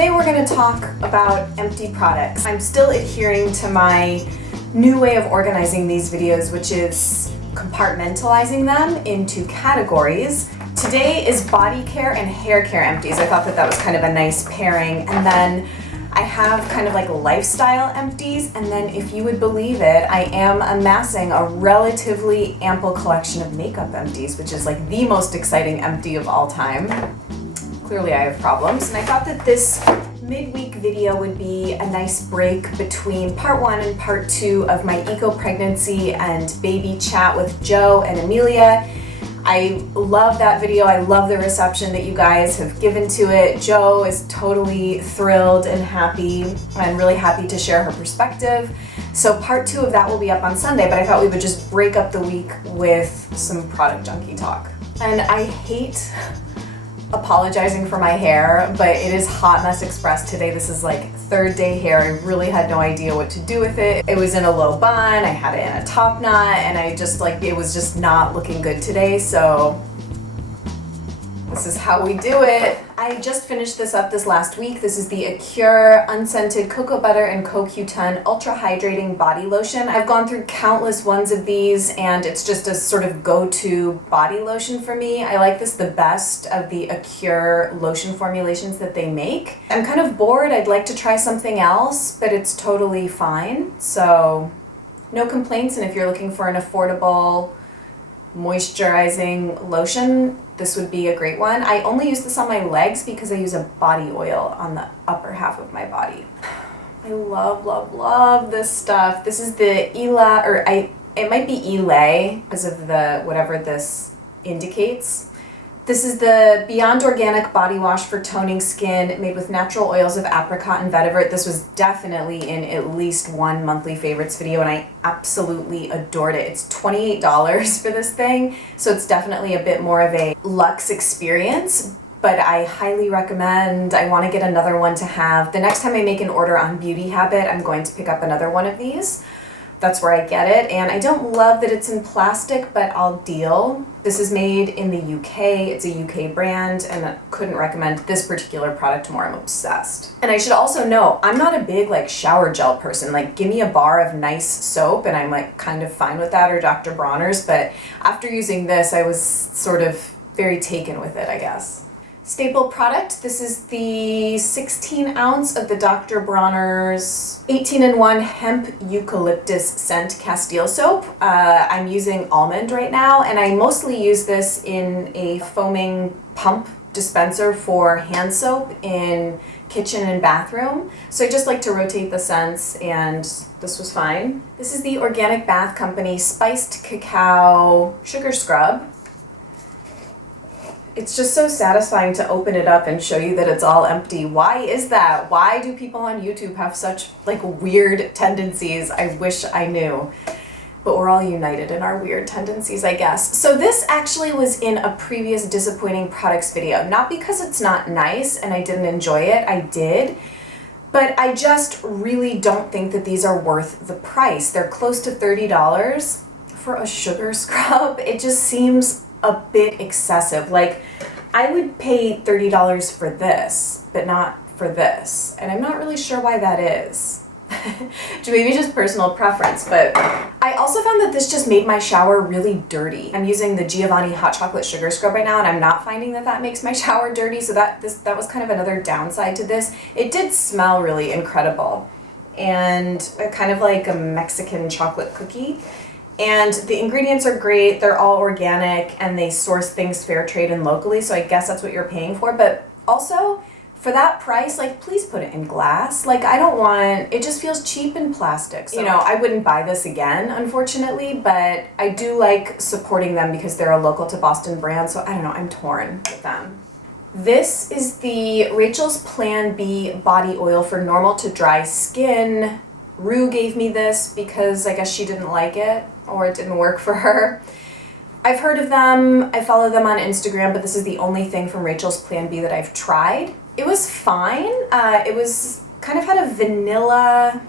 Today we're going to talk about empty products. I'm still adhering to my new way of organizing these videos, which is compartmentalizing them into categories. Today is body care and hair care empties. I thought that that was kind of a nice pairing. And then I have kind of like lifestyle empties, and then if you would believe it, I am amassing a relatively ample collection of makeup empties, which is like the most exciting empty of all time. Clearly I have problems, and I thought that this midweek video would be a nice break between part 1 and part 2 of my eco-pregnancy and baby chat with Jo and Emilia. I love that video. I love the reception that you guys have given to it. Jo is totally thrilled and happy. I'm really happy to share her perspective. So part 2 of that will be up on Sunday, but I thought we would just break up the week with some product junkie talk. And I hate apologizing for my hair, but it is Hot Mess Express today. This is like third day hair. I really had no idea what to do with it. It was in a low bun, I had it in a top knot, and I just like, it was just not looking good today, so this is how we do it. I just finished this up this last week. This is the Acure Unscented Cocoa Butter and CoQ10 Ultra Hydrating Body Lotion. I've gone through countless ones of these, and it's just a sort of go-to body lotion for me. I like this the best of the Acure lotion formulations that they make. I'm kind of bored. I'd like to try something else, but it's totally fine. So no complaints, and if you're looking for an affordable moisturizing lotion, this would be a great one. I only use this on my legs because I use a body oil on the upper half of my body. I love, love, love this stuff. This is the Ela, or it might be Elay because of the whatever this indicates. This is the Beyond Organic Body Wash for toning skin, made with natural oils of apricot and vetiver. This was definitely in at least one monthly favorites video, and I absolutely adored it. It's $28 for this thing, so it's definitely a bit more of a luxe experience, but I highly recommend. I want to get another one to have. The next time I make an order on Beauty Habit, I'm going to pick up another one of these. That's where I get it, and I don't love that it's in plastic, but I'll deal. This is made in the UK, it's a UK brand, and I couldn't recommend this particular product more. I'm obsessed. And I should also know, I'm not a big like shower gel person. Like, give me a bar of nice soap and I'm like kind of fine with that, or Dr. Bronner's, but after using this, I was sort of very taken with it, I guess. Staple product, this is the 16 ounce of the Dr. Bronner's 18-in-1 hemp eucalyptus scent Castile soap. I'm using almond right now, and I mostly use this in a foaming pump dispenser for hand soap in kitchen and bathroom. So I just like to rotate the scents, and this was fine. This is the Organic Bath Company Spiced Cacao Sugar Scrub. It's just so satisfying to open it up and show you that it's all empty. Why is that? Why do people on YouTube have such like weird tendencies? I wish I knew. But we're all united in our weird tendencies, I guess. So this actually was in a previous disappointing products video. Not because it's not nice and I didn't enjoy it, I did. But I just really don't think that these are worth the price. They're close to $30 for a sugar scrub. It just seems a bit excessive. Like, I would pay $30 for this, but not for this. And I'm not really sure why that is. Maybe just personal preference, but I also found that this just made my shower really dirty. I'm using the Giovanni Hot Chocolate Sugar Scrub right now, and I'm not finding that that makes my shower dirty, so that was kind of another downside to this. It did smell really incredible, and kind of like a Mexican chocolate cookie. And the ingredients are great, they're all organic, and they source things fair trade and locally, so I guess that's what you're paying for. But also, for that price, like, please put it in glass. Like, I don't want, it just feels cheap in plastic. So, you know, I wouldn't buy this again, unfortunately, but I do like supporting them because they're a local to Boston brand, so I don't know, I'm torn with them. This is the Rachel's Plan B body oil for normal to dry skin. Rue gave me this because I guess she didn't like it, or it didn't work for her. I've heard of them, I follow them on Instagram, but this is the only thing from Rachel's Plan B that I've tried. It was fine. It was kind of had a vanilla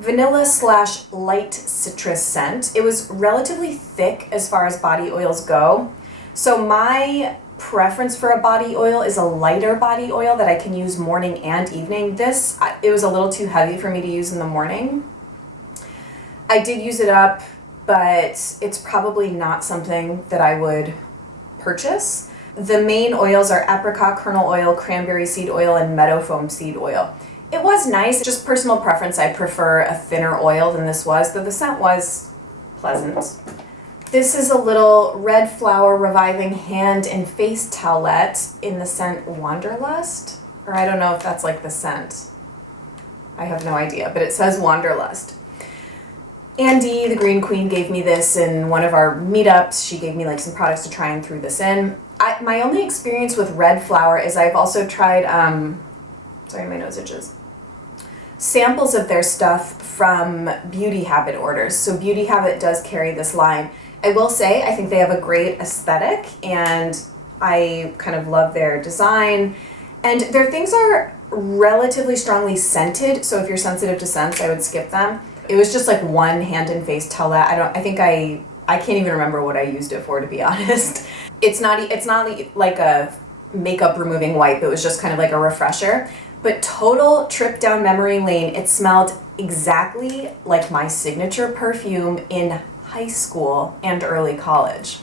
/ light citrus scent. It was relatively thick as far as body oils go. So my preference for a body oil is a lighter body oil that I can use morning and evening. This, it was a little too heavy for me to use in the morning. I did use it up, but it's probably not something that I would purchase. The main oils are apricot kernel oil, cranberry seed oil, and meadow foam seed oil. It was nice, just personal preference. I prefer a thinner oil than this was, though the scent was pleasant. This is a little red flower reviving hand and face towelette in the scent Wanderlust, or I don't know if that's like the scent. I have no idea, but it says Wanderlust. Andy, the Green Queen, gave me this in one of our meetups. She gave me like some products to try and threw this in. My only experience with red flower is I've also tried, sorry, my nose itches, samples of their stuff from Beauty Habit orders. So Beauty Habit does carry this line. I will say, I think they have a great aesthetic, and I kind of love their design. And their things are relatively strongly scented, so if you're sensitive to scents, I would skip them. It was just like one hand and face towelette. I can't even remember what I used it for, to be honest. It's not like a makeup removing wipe. It was just kind of like a refresher. But total trip down memory lane. It smelled exactly like my signature perfume in high school and early college.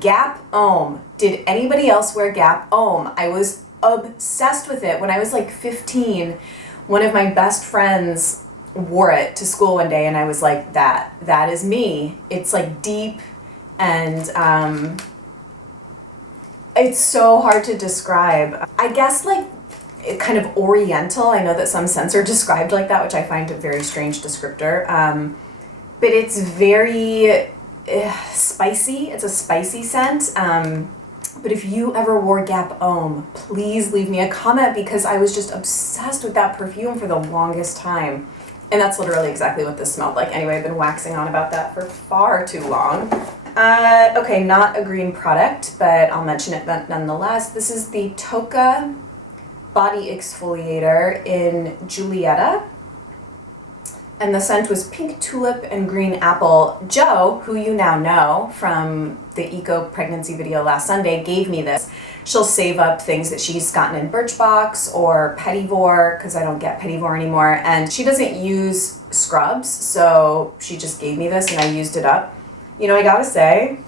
Gap Homme. Did anybody else wear Gap Homme? I was obsessed with it. When I was like 15, one of my best friends wore it to school one day, and I was like, that is me. It's like deep, and it's so hard to describe. I guess like kind of oriental. I know that some scents are described like that, which I find a very strange descriptor. But it's very spicy. It's a spicy scent. But if you ever wore Gap Homme, please leave me a comment, because I was just obsessed with that perfume for the longest time. And that's literally exactly what this smelled like. Anyway, I've been waxing on about that for far too long. Okay, not a green product, but I'll mention it nonetheless. This is the Toka Body Exfoliator in Julietta. And the scent was pink tulip and green apple. Jo, who you now know from the eco pregnancy video last Sunday, gave me this. She'll save up things that she's gotten in Birchbox or Pettivore, because I don't get Pettivore anymore, and she doesn't use scrubs, so she just gave me this and I used it up. You know, I gotta say,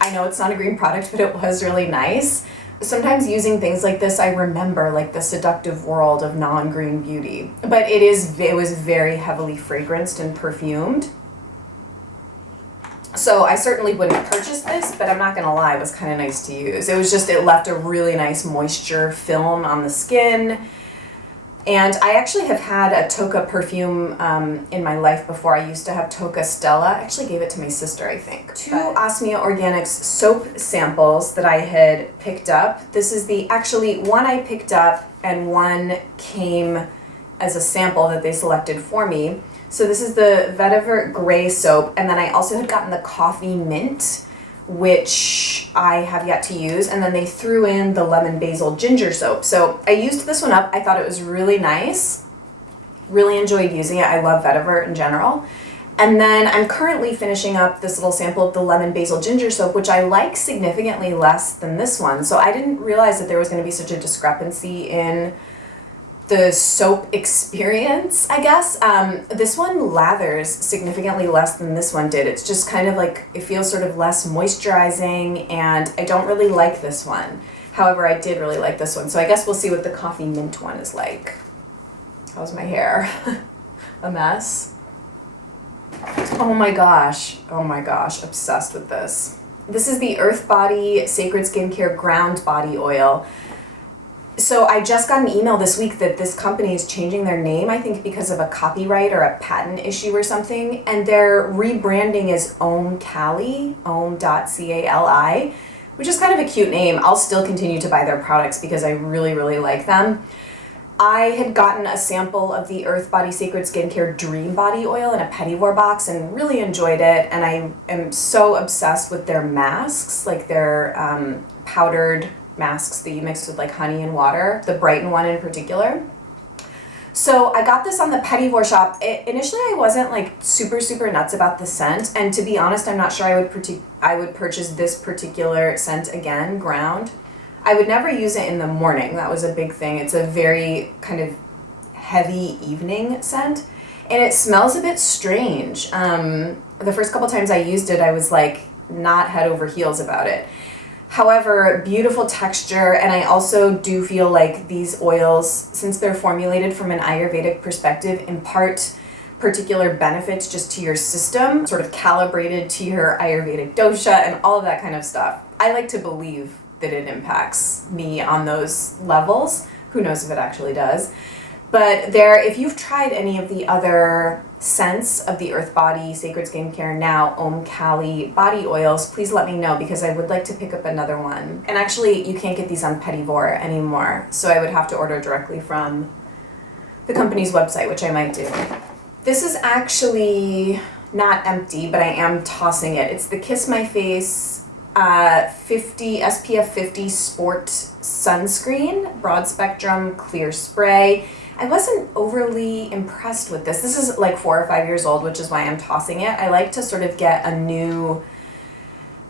I know it's not a green product, but it was really nice. Sometimes using things like this, I remember like the seductive world of non-green beauty. But it was very heavily fragranced and perfumed. So I certainly wouldn't purchase this, but I'm not gonna lie, it was kind of nice to use. It left a really nice moisture film on the skin. And I actually have had a Toka perfume in my life before. I used to have Toka Stella. I actually gave it to my sister, I think. Two Osmia Organics soap samples that I had picked up. This is actually one I picked up and one came as a sample that they selected for me. So this is the Vetiver Gray soap, and then I also had gotten the Coffee Mint, which I have yet to use, and then they threw in the Lemon Basil Ginger soap. So I used this one up. I thought it was really nice. Really enjoyed using it. I love Vetiver in general. And then I'm currently finishing up this little sample of the Lemon Basil Ginger soap, which I like significantly less than this one. So I didn't realize that there was going to be such a discrepancy in the soap experience, I guess. This one lathers significantly less than this one did. It's just kind of like, it feels sort of less moisturizing, and I don't really like this one. However, I did really like this one. So I guess we'll see what the Coffee Mint one is like. How's my hair? A mess? Oh my gosh, obsessed with this. This is the Earth Body Sacred Skincare Ground Body Oil. So I just got an email this week that this company is changing their name, I think because of a copyright or a patent issue or something, and their rebranding is Om Cali, Om.cali, which is kind of a cute name. I'll still continue to buy their products because I really, really like them. I had gotten a sample of the Earth Body Sacred Skincare Dream Body Oil in a Pettivore box and really enjoyed it, and I am so obsessed with their masks, like their powdered masks that you mix with like honey and water, the Brighton one in particular. So I got this on the Pettivore shop. Initially I wasn't like super nuts about the scent, and to be honest, I'm not sure I would purchase this particular scent again, Ground. I would never use it in the morning. That was a big thing. It's a very kind of heavy evening scent, and it smells a bit strange. The first couple times I used it, I was like not head over heels about it. However, beautiful texture, and I also do feel like these oils, since they're formulated from an Ayurvedic perspective, impart particular benefits just to your system, sort of calibrated to your Ayurvedic dosha and all of that kind of stuff. I like to believe that it impacts me on those levels. Who knows if it actually does. But if you've tried any of the other scents of the Earth Body, Sacred Skincare Now, Om Kali body oils, please let me know, because I would like to pick up another one. And actually, you can't get these on Pettivore anymore, so I would have to order directly from the company's website, which I might do. This is actually not empty, but I am tossing it. It's the Kiss My Face 50 SPF 50 Sport Sunscreen, broad spectrum clear spray. I wasn't overly impressed with this. This is like 4 or 5 years old, which is why I'm tossing it. I like to sort of get a new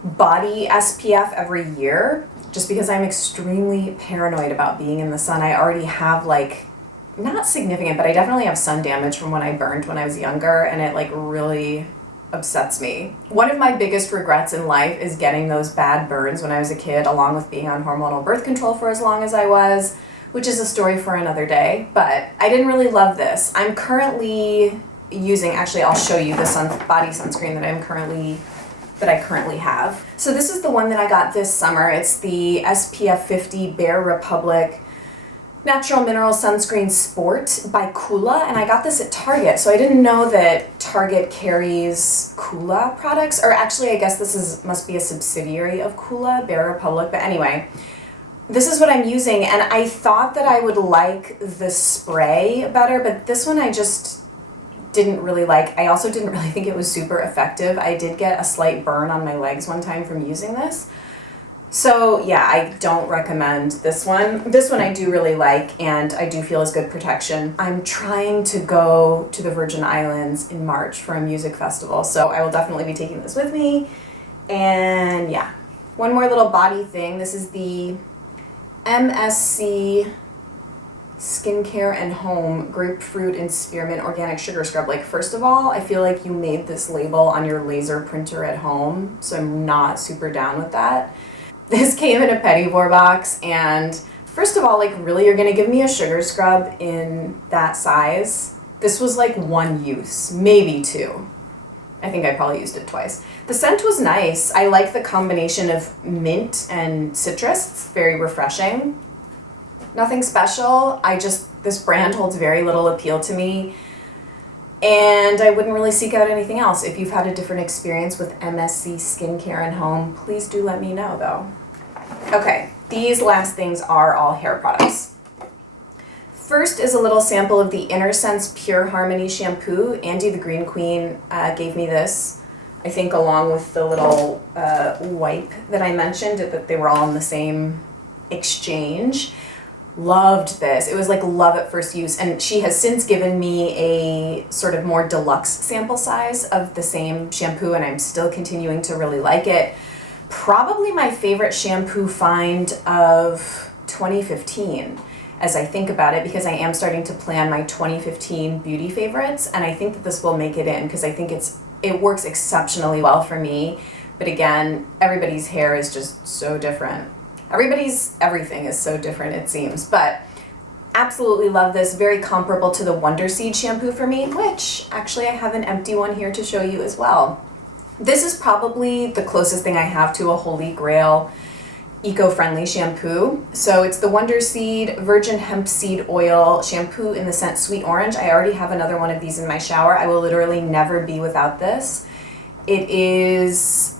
body SPF every year, just because I'm extremely paranoid about being in the sun. I already have like, not significant, but I definitely have sun damage from when I burned when I was younger, and it like really upsets me. One of my biggest regrets in life is getting those bad burns when I was a kid, along with being on hormonal birth control for as long as I was, which is a story for another day, but I didn't really love this. I'm currently using, actually I'll show you the body sunscreen that I currently have. So this is the one that I got this summer. It's the SPF 50 Bare Republic Natural Mineral Sunscreen Sport by Kula, and I got this at Target, so I didn't know that Target carries Kula products, or actually I guess must be a subsidiary of Kula, Bare Republic, but anyway. This is what I'm using, and I thought that I would like the spray better, but this one I just didn't really like. I also didn't really think it was super effective. I did get a slight burn on my legs one time from using this. So yeah, I don't recommend this one. This one I do really like, and I do feel is good protection. I'm trying to go to the Virgin Islands in March for a music festival, so I will definitely be taking this with me. And yeah, one more little body thing. This is the MSC Skincare and Home Grapefruit and Spearmint Organic Sugar Scrub. Like, first of all, I feel like you made this label on your laser printer at home, so I'm not super down with that. This came in a Pettivore box, and first of all, like, really, you're gonna give me a sugar scrub in that size? This was like one use, maybe two. I think I probably used it twice. The scent was nice. I like the combination of mint and citrus. It's very refreshing. Nothing special. This brand holds very little appeal to me, and I wouldn't really seek out anything else. If you've had a different experience with MSC Skincare and Home, please do let me know though. Okay, these last things are all hair products. First is a little sample of the Inner Sense Pure Harmony shampoo. Andy the Green Queen gave me this, I think along with the little wipe that I mentioned, that they were all in the same exchange. Loved this. It was like love at first use, and she has since given me a sort of more deluxe sample size of the same shampoo, and I'm still continuing to really like it. Probably my favorite shampoo find of 2015. As I think about it, because I am starting to plan my 2015 beauty favorites, and I think that this will make it in, because I think it works exceptionally well for me. But again, everybody's hair is just so different. Everybody's everything is so different, it seems. But absolutely love this. Very comparable to the Wonder Seed shampoo for me, which actually I have an empty one here to show you as well. This is probably the closest thing I have to a holy grail eco-friendly shampoo. So it's the Wonder Seed Virgin Hemp Seed Oil shampoo in the scent Sweet Orange. I already have another one of these in my shower. I will literally never be without this. It is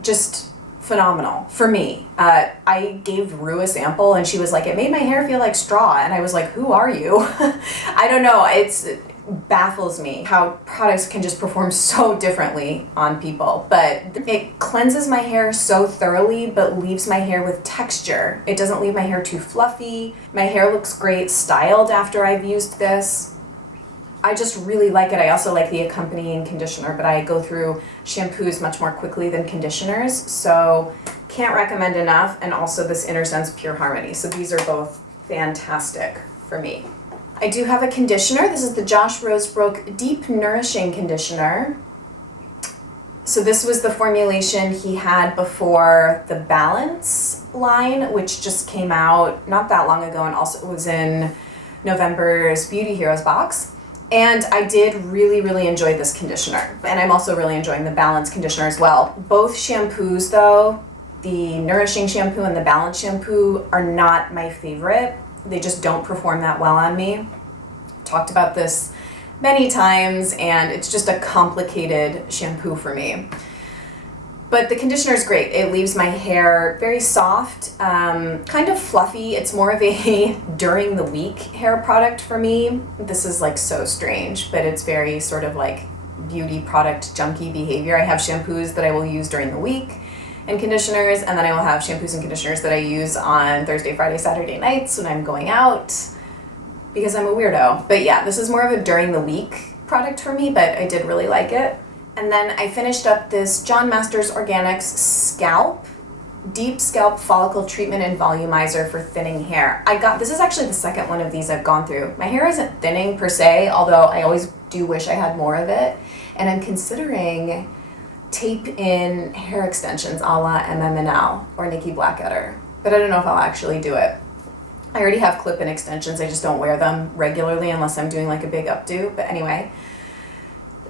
just phenomenal for me. I gave Rue a sample, and she was like, it made my hair feel like straw. And I was like, who are you? I don't know. It baffles me how products can just perform so differently on people. But it cleanses my hair so thoroughly, but leaves my hair with texture. It doesn't leave my hair too fluffy. My hair looks great styled after I've used this. I just really like it. I also like the accompanying conditioner, but I go through shampoos much more quickly than conditioners, so Can't recommend enough, and also this Inner Sense Pure Harmony. So these are both fantastic for me. I do have a conditioner. This is the Josh Rosebrook Deep Nourishing Conditioner. So this was the formulation he had before the Balance line, which just came out not that long ago, and also was in November's Beauty Heroes box. And I did really, really enjoy this conditioner. And I'm also really enjoying the Balance conditioner as well. Both shampoos though, the Nourishing shampoo and the Balance shampoo, are not my favorite. They just don't perform that well on me. Talked about this many times, and it's just a complicated shampoo for me. But the conditioner is great. It leaves my hair very soft, kind of fluffy. It's more of a during the week hair product for me. This is like so strange, but it's very sort of like beauty product junkie behavior. I have shampoos that I will use during the week and conditioners, and then I will have shampoos and conditioners that I use on Thursday, Friday, Saturday nights when I'm going out because I'm a weirdo. But yeah, this is more of a during the week product for me, but I did really like it. And then I finished up this John Masters Organics Scalp Deep Scalp Follicle Treatment and Volumizer for thinning hair. This is actually the second one of these I've gone through. My hair isn't thinning per se, although I always do wish I had more of it. And I'm considering tape-in hair extensions a la MMNL or Nikki Blackketter, but I don't know if I'll actually do it. I already have clip-in extensions, I just don't wear them regularly unless I'm doing like a big updo. But anyway,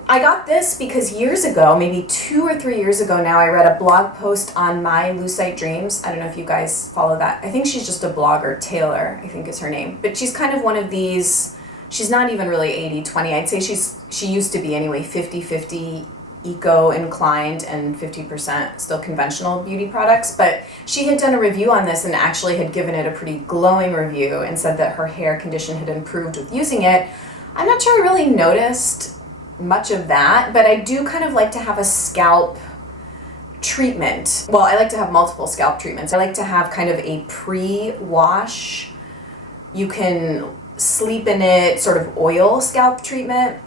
I got this because years ago, maybe 2 or 3 years ago now, I read a blog post on My Lucite Dreams. I don't know if you guys follow that. I think she's just a blogger. Taylor, I think is her name. But she's kind of one of these, she's not even really 80-20. I'd say she used to be anyway, 50-50 eco-inclined and 50% still conventional beauty products. But she had done a review on this and actually had given it a pretty glowing review and said that her hair condition had improved with using it. I'm not sure I really noticed much of that, but I do kind of like to have a scalp treatment. Well, I like to have multiple scalp treatments. I like to have kind of a pre-wash, you can sleep in it, sort of oil scalp treatment.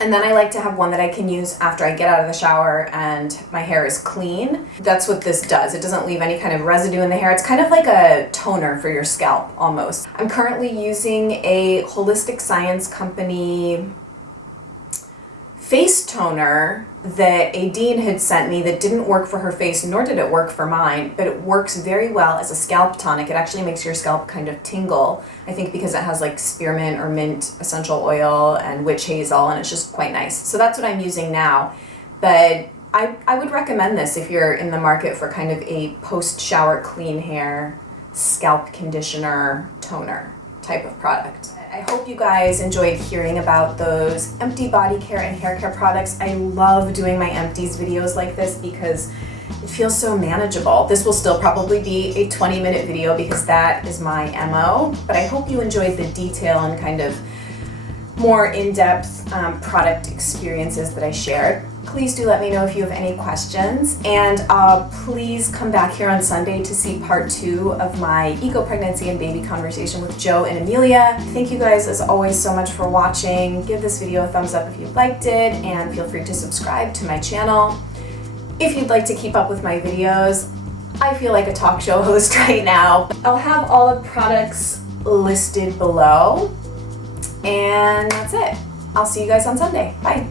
And then I like to have one that I can use after I get out of the shower and my hair is clean. That's what this does. It doesn't leave any kind of residue in the hair. It's kind of like a toner for your scalp almost. I'm currently using a Holistic Science Company face toner that Aideen had sent me that didn't work for her face, nor did it work for mine, but it works very well as a scalp tonic. It actually makes your scalp kind of tingle, I think because it has like spearmint or mint essential oil and witch hazel, and it's just quite nice. So that's what I'm using now. But I would recommend this if you're in the market for kind of a post-shower clean hair scalp conditioner toner type of product. I hope you guys enjoyed hearing about those empty body care and hair care products. I love doing my empties videos like this because it feels so manageable. This will still probably be a 20-minute video because that is my MO, but I hope you enjoyed the detail and kind of more in-depth product experiences that I shared. Please do let me know if you have any questions, and please come back here on Sunday to see part 2 of my eco-pregnancy and baby conversation with Jo and Emilia. Thank you guys as always so much for watching. Give this video a thumbs up if you liked it, and feel free to subscribe to my channel. If you'd like to keep up with my videos, I feel like a talk show host right now. I'll have all the products listed below, and that's it. I'll see you guys on Sunday. Bye.